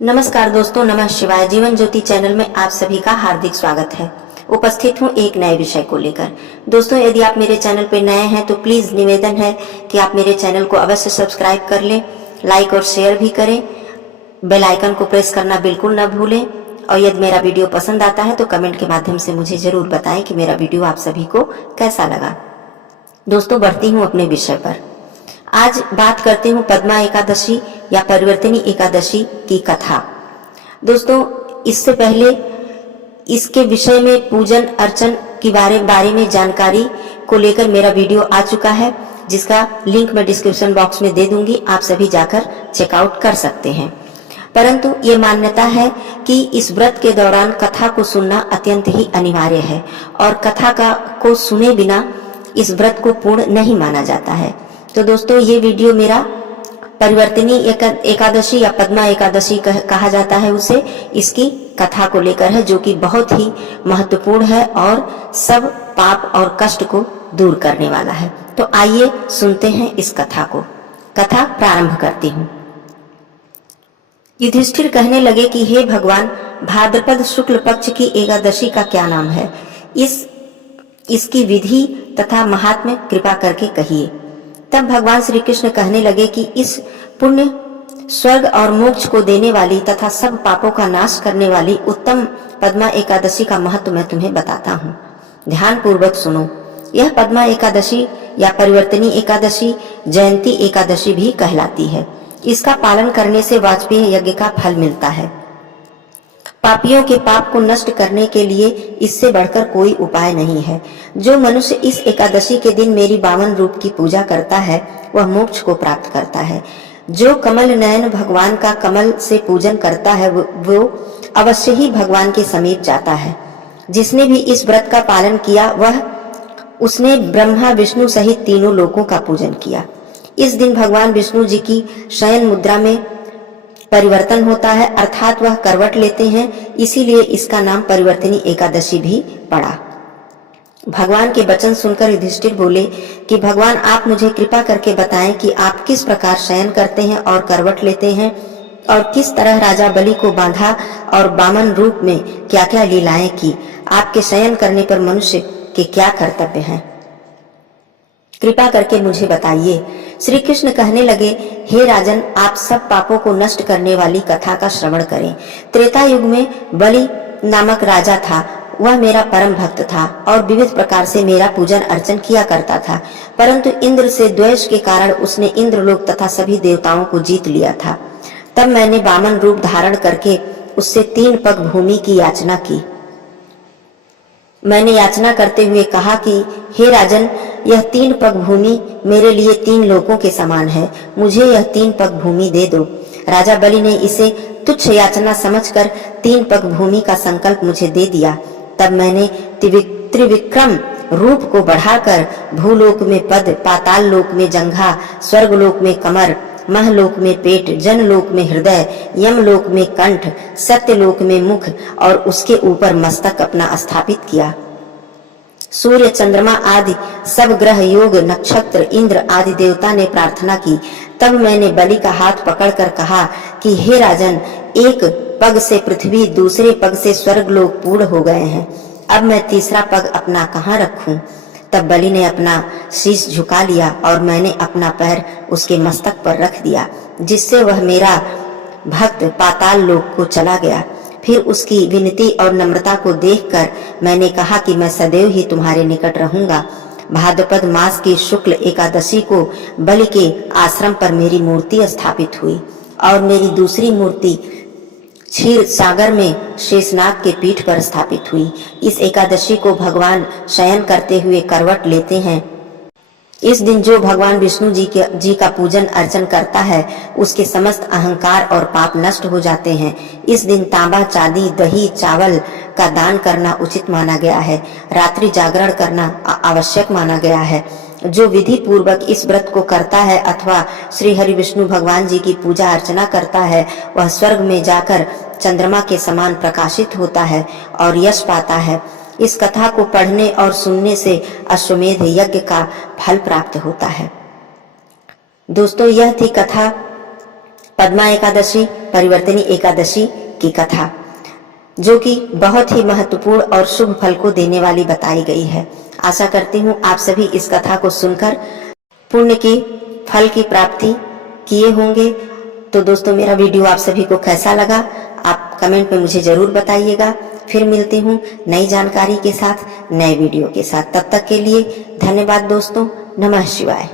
नमस्कार दोस्तों, नमः शिवाय। जीवन ज्योति चैनल में आप सभी का हार्दिक स्वागत है। उपस्थित हूँ एक नए विषय को लेकर। दोस्तों, यदि आप मेरे चैनल पर नए हैं तो प्लीज निवेदन है कि आप मेरे चैनल को अवश्य सब्सक्राइब कर लें, लाइक और शेयर भी करें, बेल आइकन को प्रेस करना बिल्कुल न भूलें। और यदि मेरा वीडियो पसंद आता है तो कमेंट के माध्यम से मुझे जरूर बताएं कि मेरा वीडियो आप सभी को कैसा लगा। दोस्तों, बढ़ती हूँ अपने विषय पर। आज बात करती हूँ पद्मा एकादशी या परिवर्तनी एकादशी की कथा। दोस्तों, इससे पहले इसके विषय में पूजन अर्चन के बारे में जानकारी को लेकर मेरा वीडियो आ चुका है, जिसका लिंक मैं डिस्क्रिप्शन बॉक्स में दे दूंगी। आप सभी जाकर चेकआउट कर सकते हैं। परंतु ये मान्यता है कि इस व्रत के दौरान कथा को सुनना अत्यंत ही अनिवार्य है और कथा को सुने बिना इस व्रत को पूर्ण नहीं माना जाता है। तो दोस्तों, ये वीडियो मेरा परिवर्तनी एकादशी या पद्मा एकादशी कहा जाता है उसे, इसकी कथा को लेकर है, जो कि बहुत ही महत्वपूर्ण है और सब पाप और कष्ट को दूर करने वाला है। तो आइए सुनते हैं इस कथा को। कथा प्रारंभ करती हूँ। युधिष्ठिर कहने लगे कि हे भगवान, भाद्रपद शुक्ल पक्ष की एकादशी का क्या नाम है? इसकी विधि तथा महात्म्य कृपा करके कहिए। तब भगवान श्री कृष्ण कहने लगे कि इस पुण्य, स्वर्ग और मोक्ष को देने वाली तथा सब पापों का नाश करने वाली उत्तम पद्मा एकादशी का महत्व मैं तुम्हें बताता हूँ। ध्यान पूर्वक सुनो। यह पद्मा एकादशी या परिवर्तनी एकादशी जयंती एकादशी भी कहलाती है। इसका पालन करने से वाजपेय यज्ञ का फल मिलता है। पापियों के पाप को नष्ट करने के लिए इससे बढ़कर कोई उपाय नहीं है। जो मनुष्य इस एकादशी के दिन मेरी 52 रूप की पूजा करता है वह मोक्ष को प्राप्त करता है। जो कमल नयन भगवान का कमल से पूजन करता है वो अवश्य ही भगवान के समीप जाता है। जिसने भी इस व्रत का पालन किया उसने ब्रह्मा विष्णु सहित तीनों लोकों का पूजन किया। इस दिन भगवान विष्णु जी की शयन मुद्रा में परिवर्तन होता है, अर्थात वह करवट लेते हैं। इसीलिए इसका नाम परिवर्तनी एकादशी भी पड़ा। भगवान के वचन सुनकर युधिष्ठिर बोले कि भगवान, आप मुझे कृपा करके बताएं कि आप किस प्रकार शयन करते हैं और करवट लेते हैं और किस तरह राजा बलि को बांधा और वामन रूप में क्या क्या लीलाएं की। आपके शयन करने पर मनुष्य के क्या कर्तव्य हैं, कृपा करके मुझे बताइए। श्री कृष्ण कहने लगे, हे राजन, आप सब पापों को नष्ट करने वाली कथा का श्रवण करें। त्रेता युग में बलि नामक राजा था। वह मेरा परम भक्त था और विविध प्रकार से मेरा पूजन अर्चन किया करता था। परंतु इंद्र से द्वेष के कारण उसने इंद्रलोक तथा सभी देवताओं को जीत लिया था। तब मैंने वामन रूप धारण करके उससे 3 पग भूमि की याचना की। मैंने याचना करते हुए कहा कि हे राजन, यह 3 पग भूमि मेरे लिए 3 लोकों के समान है। मुझे यह 3 पग भूमि दे दो। राजा बलि ने इसे तुच्छ याचना समझकर 3 पग भूमि का संकल्प मुझे दे दिया। तब मैंने त्रिविक्रम रूप को बढ़ाकर भूलोक में पद, पाताल लोक में जंघा, स्वर्गलोक में कमर, महलोक में पेट, जनलोक में हृदय, यमलोक में कंठ, सत्यलोक में मुख और उसके ऊपर मस्तक अपना स्थापित किया। सूर्य, चंद्रमा आदि सब ग्रह, योग, नक्षत्र, इंद्र आदि देवता ने प्रार्थना की। तब मैंने बलि का हाथ पकड़कर कहा कि हे राजन, एक पग से पृथ्वी, दूसरे पग से स्वर्गलोक पूर्ण हो गए हैं। अब मैं तीसरा पग अपना कहाँ रखूं? तब बलि ने अपना शीश झुका लिया और मैंने अपना पैर उसके मस्तक पर रख दिया, जिससे वह मेरा भक्त पाताल लोक को चला गया। फिर उसकी विनती और नम्रता को देखकर मैंने कहा कि मैं सदैव ही तुम्हारे निकट रहूंगा। भाद्रपद मास की शुक्ल एकादशी को बलि के आश्रम पर मेरी मूर्ति स्थापित हुई और मेरी दूसरी मूर्ति क्षीर सागर में शेषनाग के पीठ पर स्थापित हुई। इस एकादशी को भगवान शयन करते हुए करवट लेते हैं। इस दिन जो भगवान विष्णु जी का पूजन अर्चन करता है उसके समस्त अहंकार और पाप नष्ट हो जाते हैं। इस दिन तांबा, चांदी, दही, चावल का दान करना उचित माना गया है। रात्रि जागरण करना आवश्यक माना गया है। जो विधि पूर्वक इस व्रत को करता है अथवा श्री हरि विष्णु भगवान जी की पूजा अर्चना करता है वह स्वर्ग में जाकर चंद्रमा के समान प्रकाशित होता है और यश पाता है। इस कथा को पढ़ने और सुनने से अश्वमेध यज्ञ का फल प्राप्त होता है। दोस्तों, यह थी कथा पद्मा एकादशी परिवर्तनी एकादशी की कथा, जो कि बहुत ही महत्वपूर्ण और शुभ फल को देने वाली बताई गई है। आशा करती हूँ आप सभी इस कथा को सुनकर पुण्य की फल की प्राप्ति किए होंगे। तो दोस्तों, मेरा वीडियो आप सभी को कैसा लगा आप कमेंट में मुझे जरूर बताइएगा। फिर मिलती हूँ नई जानकारी के साथ, नए वीडियो के साथ। तब तक के लिए धन्यवाद दोस्तों। नमः शिवाय।